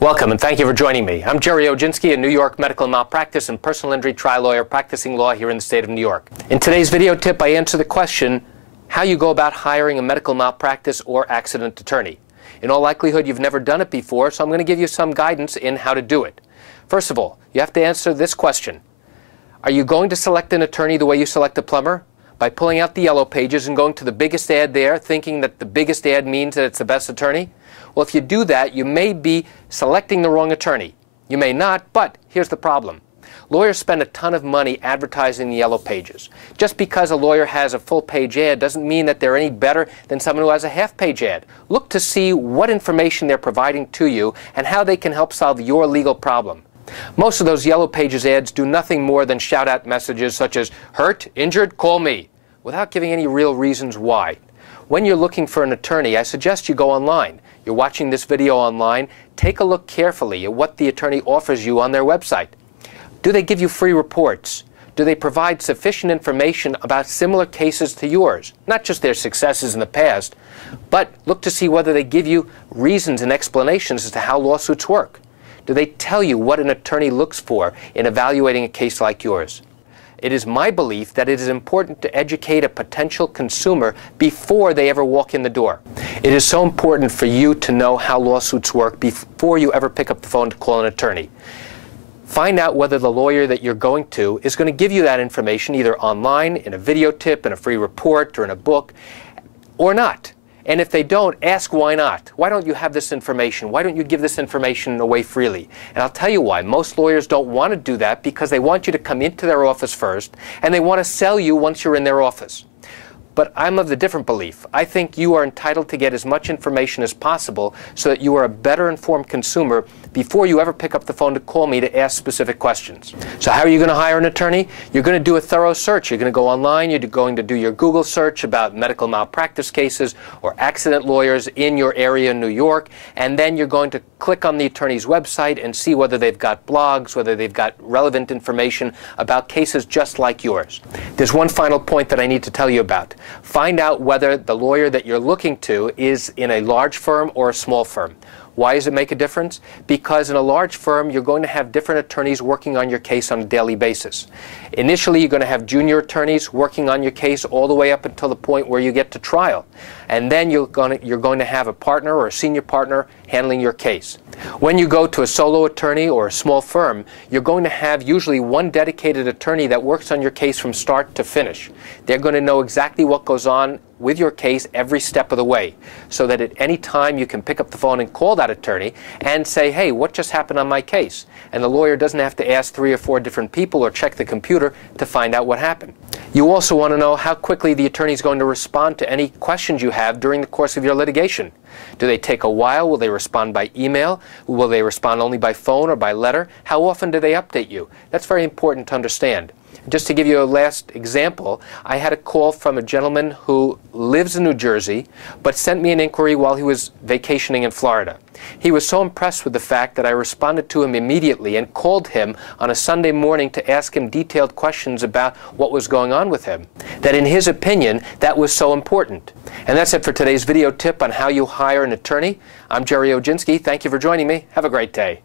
Welcome and thank you for joining me. I'm Gerry Oginski, a New York medical malpractice and personal injury trial lawyer practicing law here in the state of New York. In today's video tip, I answer the question, how you go about hiring a medical malpractice or accident attorney. In all likelihood, you've never done it before, so I'm going to give you some guidance in how to do it. First of all, you have to answer this question. Are you going to select an attorney the way you select a plumber? By pulling out the yellow pages and going to the biggest ad there, thinking that the biggest ad means that it's the best attorney? Well, if you do that, you may be selecting the wrong attorney. You may not, but here's the problem. Lawyers spend a ton of money advertising the yellow pages. Just because a lawyer has a full-page ad doesn't mean that they're any better than someone who has a half-page ad. Look to see what information they're providing to you and how they can help solve your legal problem. Most of those yellow pages ads do nothing more than shout out messages such as, hurt, injured, call me, without giving any real reasons why. When you're looking for an attorney, I suggest you go online. You're watching this video online, take a look carefully at what the attorney offers you on their website. Do they give you free reports? Do they provide sufficient information about similar cases to yours? Not just their successes in the past, but look to see whether they give you reasons and explanations as to how lawsuits work. Do they tell you what an attorney looks for in evaluating a case like yours? It is my belief that it is important to educate a potential consumer before they ever walk in the door. It is so important for you to know how lawsuits work before you ever pick up the phone to call an attorney. Find out whether the lawyer that you're going to is going to give you that information either online, in a video tip, in a free report, or in a book, or not. And if they don't, ask why not. Why don't you have this information? Why don't you give this information away freely? And I'll tell you why. Most lawyers don't want to do that because they want you to come into their office first, and they want to sell you once you're in their office. But I'm of the different belief. I think you are entitled to get as much information as possible so that you are a better informed consumer before you ever pick up the phone to call me to ask specific questions. So how are you going to hire an attorney? You're going to do a thorough search. You're going to go online. You're going to do your Google search about medical malpractice cases or accident lawyers in your area in New York. And then you're going to click on the attorney's website and see whether they've got blogs, whether they've got relevant information about cases just like yours. There's one final point that I need to tell you about. Find out whether the lawyer that you're looking to is in a large firm or a small firm. Why does it make a difference? Because in a large firm, you're going to have different attorneys working on your case on a daily basis. Initially, you're going to have junior attorneys working on your case all the way up until the point where you get to trial. And then you're going to have a partner or a senior partner handling your case. When you go to a solo attorney or a small firm, you're going to have usually one dedicated attorney that works on your case from start to finish. They're going to know exactly what goes on with your case every step of the way, so that at any time you can pick up the phone and call that attorney and say, hey, what just happened on my case? And the lawyer doesn't have to ask 3 or 4 different people or check the computer to find out what happened. You also want to know how quickly the attorney is going to respond to any questions you have during the course of your litigation. Do they take a while? Will they respond by email? Will they respond only by phone or by letter? How often do they update you? That's very important to understand. Just to give you a last example, I had a call from a gentleman who lives in New Jersey but sent me an inquiry while he was vacationing in Florida. He was so impressed with the fact that I responded to him immediately and called him on a Sunday morning to ask him detailed questions about what was going on with him, that in his opinion, that was so important. And that's it for today's video tip on how you hire an attorney. I'm Gerry Oginski. Thank you for joining me. Have a great day.